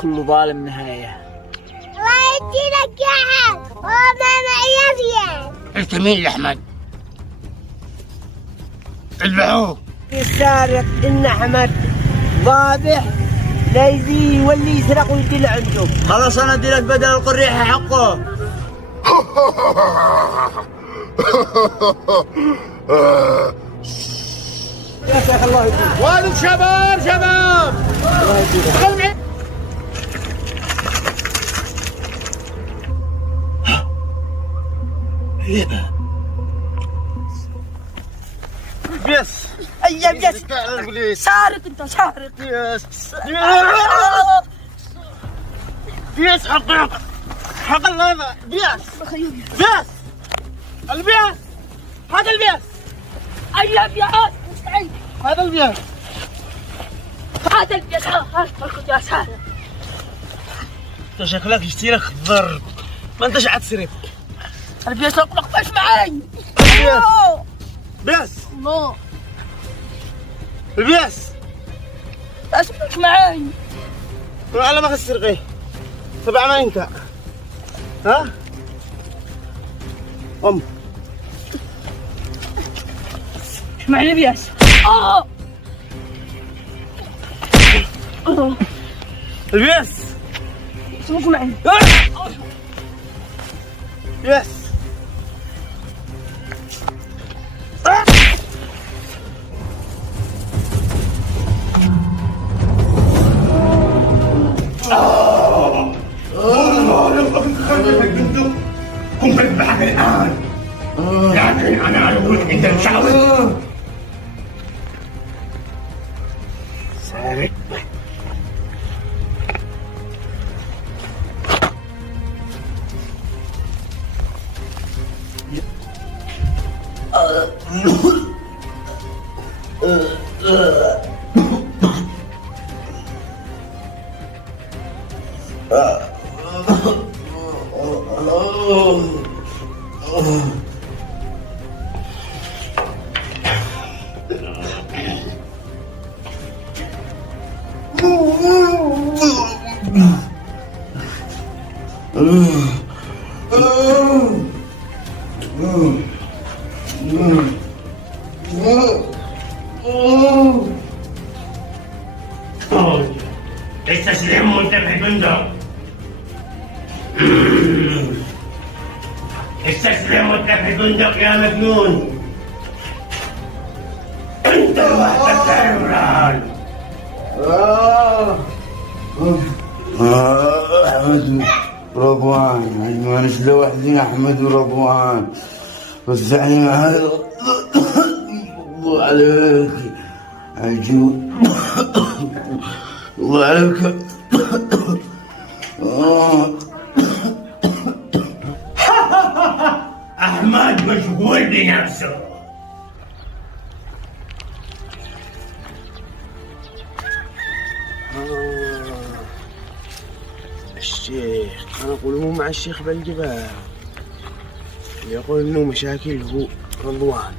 كل ظالم نهاية. الله يديلك يا حاج وما معي ريال. انت مين يا احمد؟ اذبحوه. السارق إن أحمد ضابح لا يزي واللي يسرق ويدي لعنده. خلاص أنا أدي لك بدل القريحة حقه. يا شيخ الله يديك. والد شباب شباب. الله يديك. بيس أيام يس. سارق أنت سارق. بيس بيس حق هذا بيس بيس البيس هذا البيس. أيام يا حاج مستعد. هذا البيس هذا البيت هاخذ يا سارق. انت شكلك يشتيلك ضرب ما انتش عاد سرقت. البيت ايش معي؟ البيس بيس الله البيس ايش معي؟ على ما السرقه تبع ما انت ها ايش معي البيت؟ البيس ايش معي؟ يس كنت أذبحك الآن لكن أنا أقول عند الشعب. سارق استسلم وانت في البندق. استسلم وانت في البندق يا مجنون. انت وحدك يا عمران. أحمد ورضوان ما نشلو وحدي. أحمد ورضوان وزعني معاي. الله عليك عجوب. الله عليك. احمد مشغول بنفسه. الشيخ أنا أقول مو مع الشيخ بالجبال يقول إنه مشاكل هو رضوان.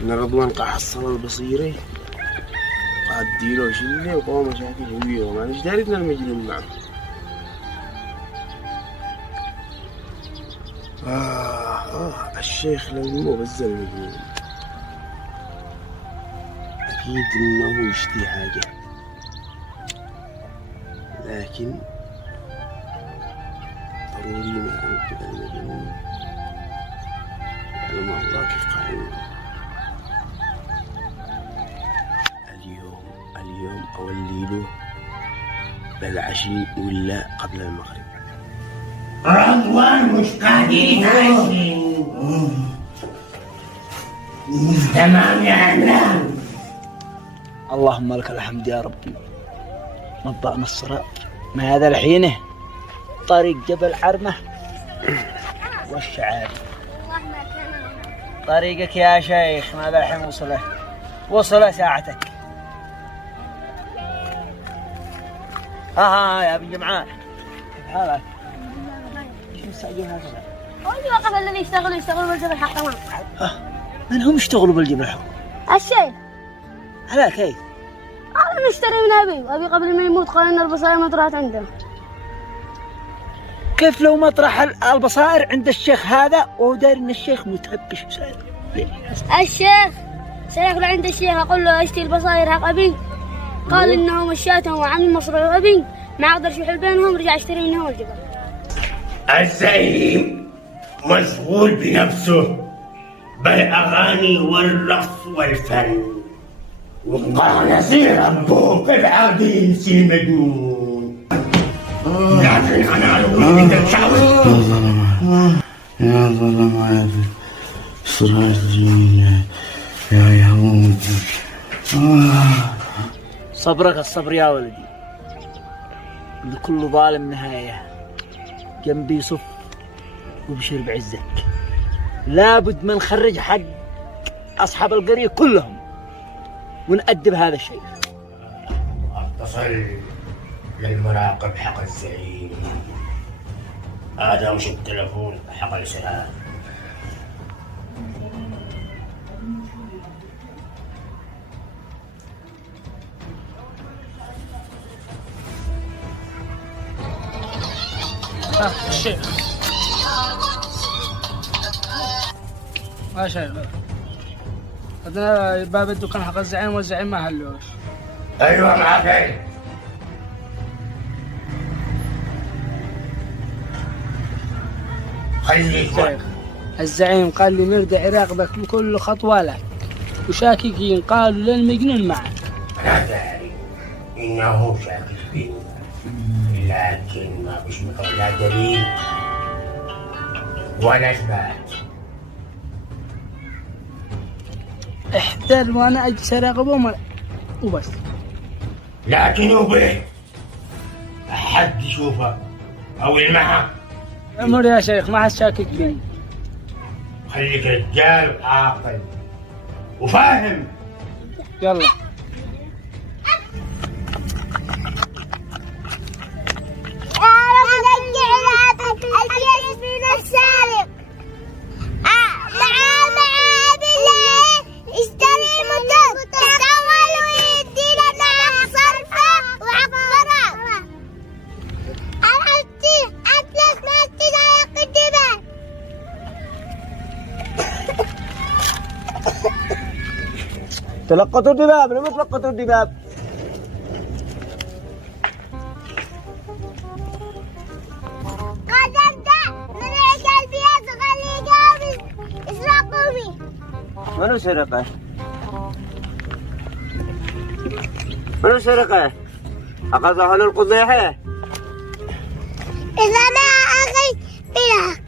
إن رضوان قاعد حصل البصيرة قاعد ديله شلة وقوى مشاكل هو وما نش داري إن المجنون معه. الشيخ لو مو بس المجنون أكيد إنه يشتي حاجة لكن ضروري ما أنقذ المجنون يعلم الله كيف قائم. اليوم أولي له بالعشي ولا قبل المغرب. رضوان مش قاعدين عايشين. تمام يا عمران. اللهم لك الحمد يا ربي. مضى الصراط ما هذا الحين طريق جبل عرمة والشعاب. طريقك يا شيخ ماذا الحين وصله ساعتك. يا ابن جمعان كيف حالك؟ ايش مستعجل هكذا؟ والله وقف الذي يشتغل بالجبل حقه. من هم يشتغلوا بالجبل حق؟ الشيخ على كيف؟ أنا نشتري من أبي قبل ما يموت قال إن البصائر ما طرحت عنده. كيف لو مطرح البصائر عند الشيخ هذا وهو داري ان الشيخ متهبش وسائل؟ الشيخ سيأكل عند الشيخ أقول له أشتري البصائر حق أبي قال إنه مشاتهم وعم مصر أبي ما أقدرش يحل بينهم رجع أشتري منهم الجبل. الزعيم مشغول بنفسه بالأغاني والرقص والفن وقال نسير ربه كيف عادي في مجنون، لكن أنا أقول إنت الشعب. يا ظلم عافي صراط الدنيا يا يهود. صبرك الصبر يا ولدي، لكل ظالم نهاية. جنبي صف وبشر بعزك، لابد ما نخرج حق أصحاب القرية كلهم ونأدب هذا الشيء. اتصل للمراقب حق الزعيم، هذا مش التلفون حق السلام. الشيخ ما شيخ هذا باب الدكان حق الزعيم والزعيم ما هلوش. ايوه معك. خليك شيخ الزعيم قال لي مرد يراقبك بكل خطوة لك وشاككين قالوا للمجنون معك. انا داري انه شاكك فينا لكن ما فيش لا دليل ولا اثبات. احتر وانا اجي اراقبهم وبس. لكن وبيه احد يشوفه او يلمحه. امر يا شيخ ما حد شاكك فيني. خليك رجال عاقل وفاهم. يلا تلقطوا الدباب، لم تلقطوا الدباب. منو سرقه؟ منو سرقه؟ أخذ أهل القضيحة؟ إذا ما أخي بلاك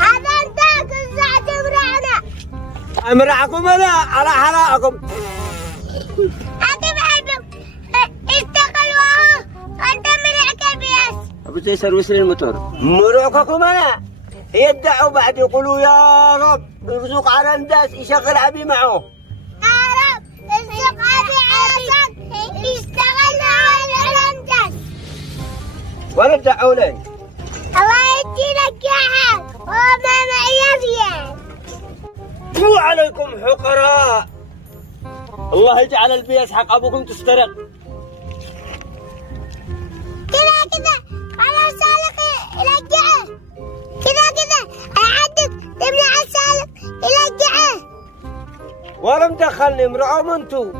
حضرتك الزعت امرأنا. أمرعكم أنا على حراءكم. أكيد بحبك استقلوا وأنت مرعك بيس. أبو سيسر وصل الموتور. مرعكم أنا يدعوا بعد يقولوا يا رب يرزق على الناس يشغل أبي معه. يا رب ارزق أبي عشان يشتغل على الناس. ولا ادعوا لي. الله يديلك يا حاج وما معي فيه. مو عليكم حقراء، الله يجعل البيس حق أبوكم تسترق. كذا على سالك يرجعه. كذا أعدك تمنع السالك يرجعه. ولا مدخلني امرأة انتو.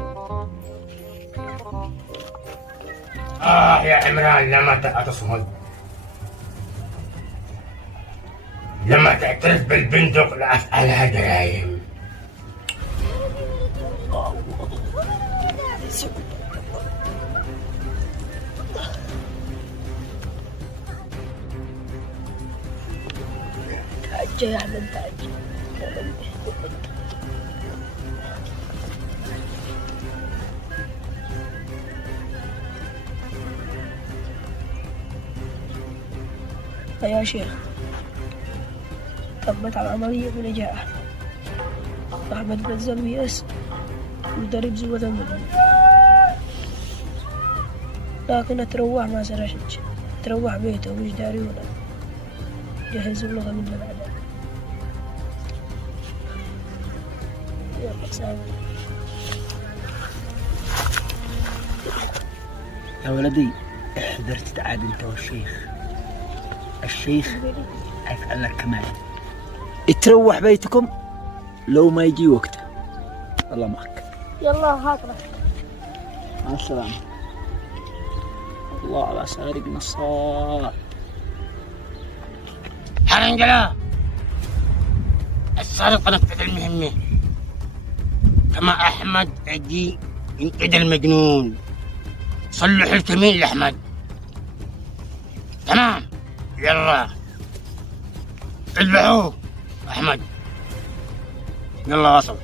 يا عمران لما تصمد، لما تعترف بالبندق لأفعلها جرايم. تعجل يا أحمد تعجل. يا شيخ تمت على العملية بنجاح. أحمد بزل وياس مدرب زوة المدن، لكن تروح ما سرشتش، تروح بيته ومش داري ولا جهزوا له من بعدها. يلا سلام. يا ولدي احذر تتعاد انت والشيخ. الشيخ حيفعل لك كمان. تروح بيتكم لو ما يجي وقته. الله معك. يلا هاكرة. مع السلامة. الله على سارق نصار. حرنجلة السارق نفذ المهمة كما أحمد أجي ينقذ المجنون. صلحوا الكمين لأحمد. تمام يلا اذبحوه أحمد. يلا وصل.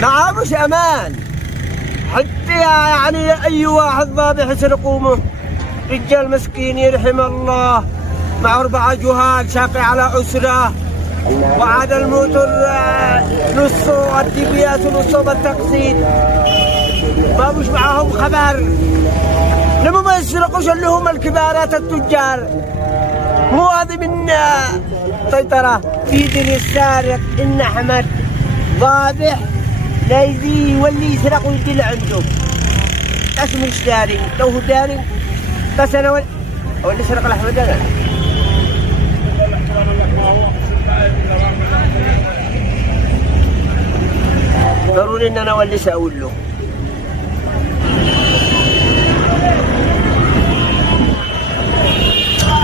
معاه مش امان حتى يعني اي واحد ذابح يسرق امه. رجال مسكين يرحم الله مع 4 جهال شاقي على اسره، وعاد الموتور نصه الدي بي اس ونصه بالتقسيط. ما مش معاهم خبر. لما ما يسرقوش اللي هم الكبارات التجار. مو هذه من سيطرة في دين السارق. إن أحمد ضابح لا يزي واللي يسرق ويدي لعنده. بس مش داري، لو هو داري بس أنا واللي سرق الأحمد أنا. ضروري إن أنا واللي سأقول له.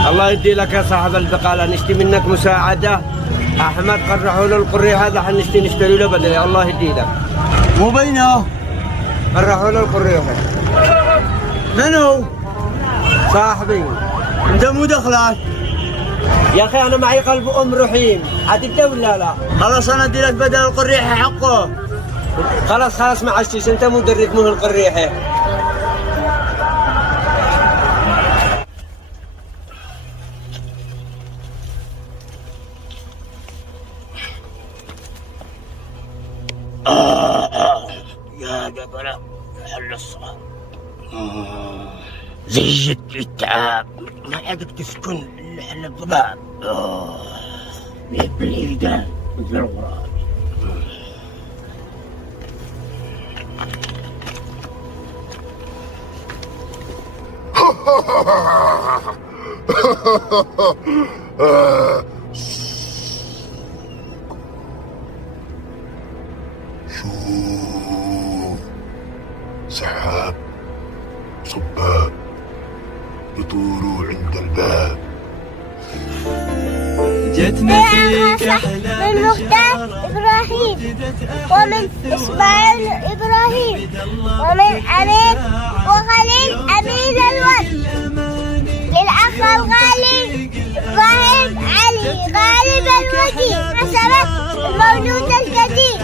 الله يدي لك يا صاحب البقالة، نشتي منك مساعدة. أحمد قرحوا له القري هذا حنشتي نشتري له بدل. الله يدي لك. مو بينه قرحوا له القري هذا. من هو؟ صاحبي. أنت مو دخلك يا أخي. أنا معي قلب أم رحيم. حتبدأ ولا لا؟ خلاص أنا أدي لك بدل القريحة حقه. خلاص ما عشتيش. أنت مو دريك منه القريحة. يا جبلة حل الصلاة. زيت التعب ما عادك تسكن إلا حل الضباب. يحب الإيدان مثل الغراب. شوف سحاب صباب يطولوا عند الباب. جتنا فيك أحلى من مختار إبراهيم ومن إسماعيل إبراهيم ومن أمين وخليل أمين الواد للأخ الغالي إبراهيم علي غالب الوزير حسبت المولود الجديد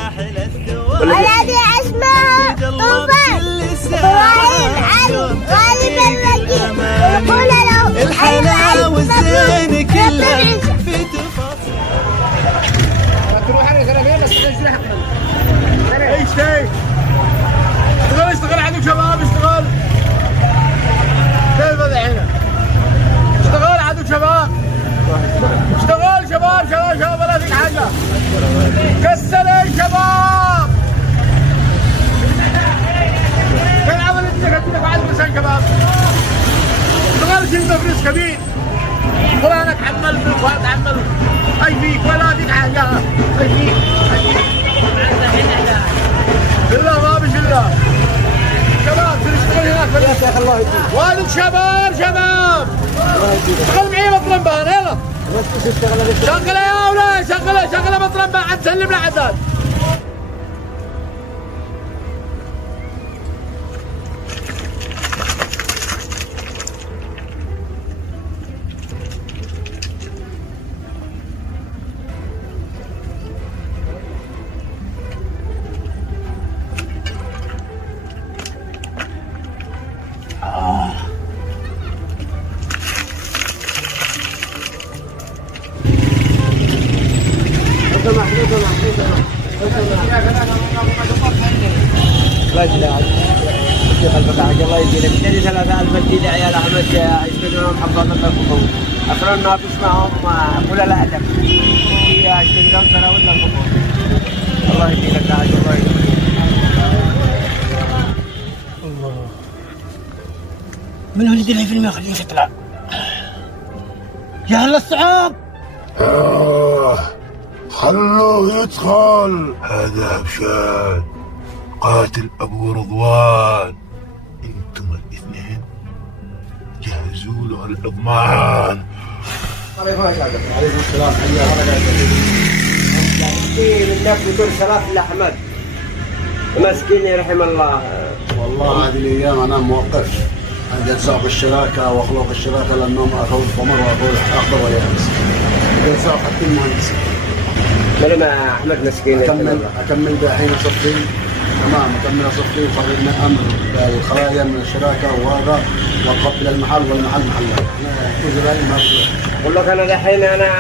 والذي اسمه طوفان إبراهيم علي غالب الوزير ونقول له الحلا والزين كله في تفاصيل. اشتغل عندك شباب. اشتغل كيف الحين؟ اشتغل عندك شباب. اشتغل شباب ولا فيك حاجة. كسر يا شباب. كان عمل انك بعد مسان شباب. اشتغل شيء تفريز كبير. قرانك عمل بالفرد عمل. اي فيك ولا فيك حاجة. اي فيك. بالله ما بش الله. شباب تشتغل هناك في الشيخ. الله يديك. والد شباب. اشتغل معي بطرمبة انا. يلا شغله يا اولاد. شغله بطرمبة. عاد سلم لعداد. الله يديلك. اشتري 3000 جديد عيال احمد يشترونهم حفاظا لكم. اخرنا بسمعهم ولا لا ادب. اشتري لهم ترى ولا الله يديلك. الله من هو اللي يدير في الماء؟ خليه يطلع. يا هلا الصعاب. خلوه يدخل. هذا هبشان قاتل ابو رضوان. انتم الاثنين جهزوا له الاضمان. عليكم السلام. حياك مسكين الناس بتقول صلاة الأحمد مسكين رحم الله. والله هذه الايام انا موقف عندي اجزاء بالشراكه واخلق الشراكه لانهم اخذ ثمر واخذ اخضر ويابس. اجزاء حتى المهندس. ما احمد مسكين اكمل دحين اصفي تمام اكمل اصفي وخرجنا امر بالخلايا من الشراكه وهذا وقبل المحل والمحل محلات. انا وزراء ما اقول لك انا دحين انا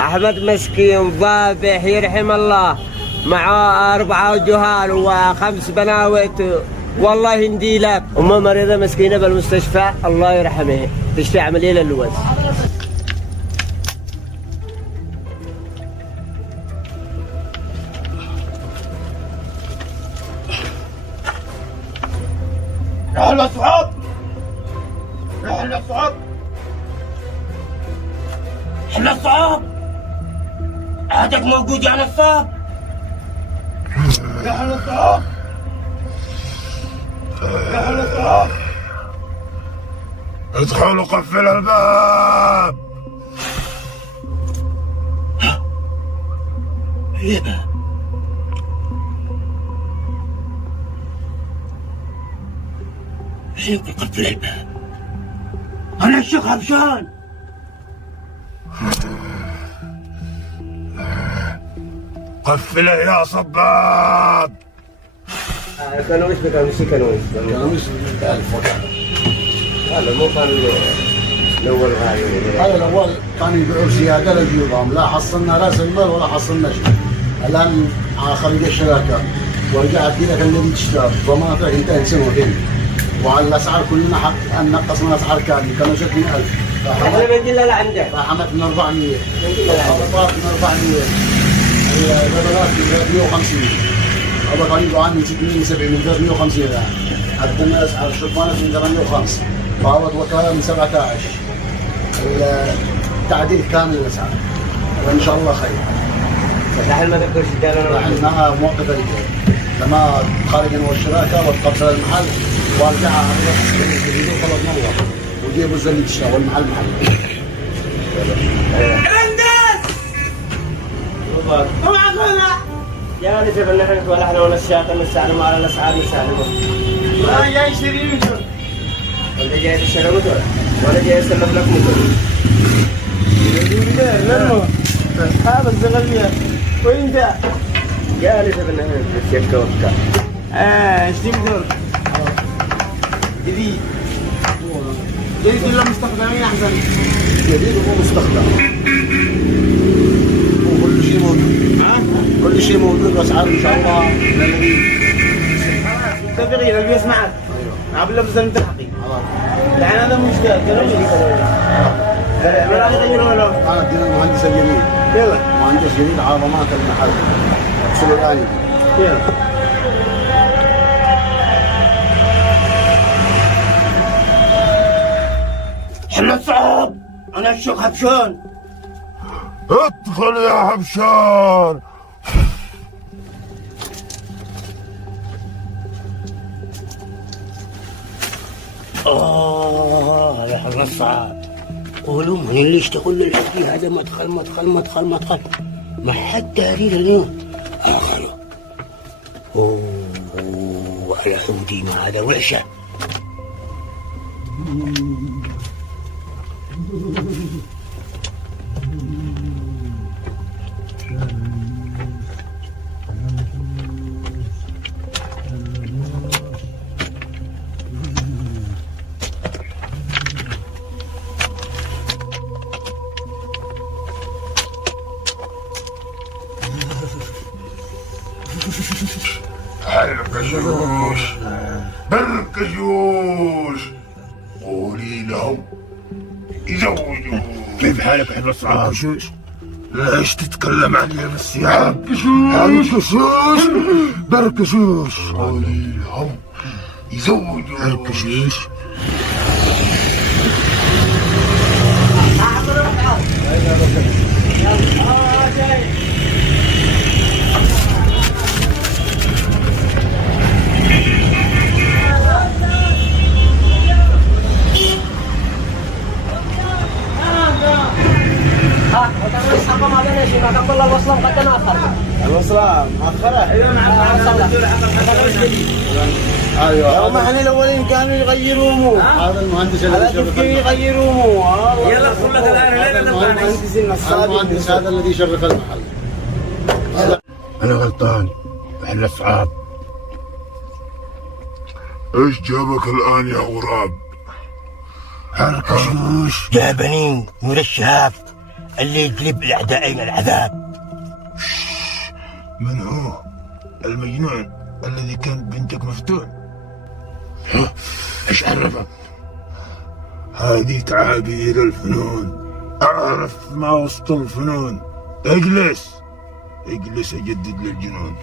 احمد مسكين ذابح يرحم الله معاه 4 جهال و5 بناوت. والله يهدي لك. امه مريضه مسكينه بالمستشفى الله يرحمها تشفي عمليه للوز. يا هلا الصعاب. يا هلا الصعاب. هلا الصعاب. عادك موجود يا نصاب. يا هلا الصعاب. يا هلا الصعاب. ادخل وقفل الباب. ليه بقى؟ ليه قفل الباب؟ أنا الشيخ هبشان. قفله يا صباب. كانويس بكانوسي كانويس هذا مو كان الاول غالي. هذا الاول كانوا يبيعوا زياده للجيوبهم لا حصلنا راس المال ولا حصلنا شيء. الان خرج الشراكه ورجعت لك الذي تشتري ضمانتك انتهت سنتين وعلى الاسعار كلنا حق ان نقص من الاسعار كامله كانوا 600,000. احنا بنجي لا عندك فحمت من 400 الخلطات من 400 البدلات من 350 هذا قريب عن 670 من 350 الان عدلنا اسعار الشطمانات من 805 فاوض وكاله من 17 التعديل كامل الاسعار وان شاء الله خير. نحن ما نقدرش ندير نحن ما موقف الرجال لما خارج انا والشراكه وتقفل المحل وارجع على الجديد وخلص نروح وجيبوا الزلي تشتغل والمحل محل. طبعا كلنا يا نسيب ان احنا نتولحنا ونساق نساعدهم على الاسعار نساعدهم. ما جاي يشتري موتور ولا جاي تشتري موتور ولا جاي يسلم لك موتور. هذا الزغلية وين ذا؟ يا نسيب ان احنا نسيب توكا. اشتري موتور جديد. جديد ولا مستخدمين احسن؟ جديد ومو مستخدم. وكل شيء موجود. كل شيء موجود واسعار ان شاء الله متفقين اللي يسمعك. عبد الله بزن تحقيق. الحين هذا مشكلة كلامي. ما راح يغيرون ولا؟ انا ادينا المهندس الجديد. يلا. مهندس جديد على ضمانة المحل. سليماني. يلا. حنا صعب. أنا الشيخ هبشان. ادخل يا هبشان. يا حنا الصعب. قولوا من اللي يشتغل للحكي هذا مدخل مدخل مدخل مدخل ما حد داري اليوم آخره. على حودي ما هذا وحشة. بركجوش بركجوش قولي لهم يزوجوا. كيف حالك حنا الصعاب؟ بركجوش ليش تتكلم عني بس يا بركجوش بركجوش قولي لهم يزوجوا. بركجوش الوصلة مؤخرة. ايوه هم احنا الاولين كانوا يغيروهم. هذا المهندس على الذي كيف شرف المحل. يغيروهم. يلا ادخل لك الان الليله المهندس هذا الذي شرف المحل. أنا غلطان، إحنا أصحاب. إيش جابك الآن يا غراب؟ الكشوش جابني نور الشهاب اللي يجلب الأعدائين العذاب. من هو؟ المجنون الذي كان بنتك مفتون؟ إيش عرفك؟ هذه تعابير الفنون، أعرف ما وسط الفنون. اجلس اجلس أجدد للجنون.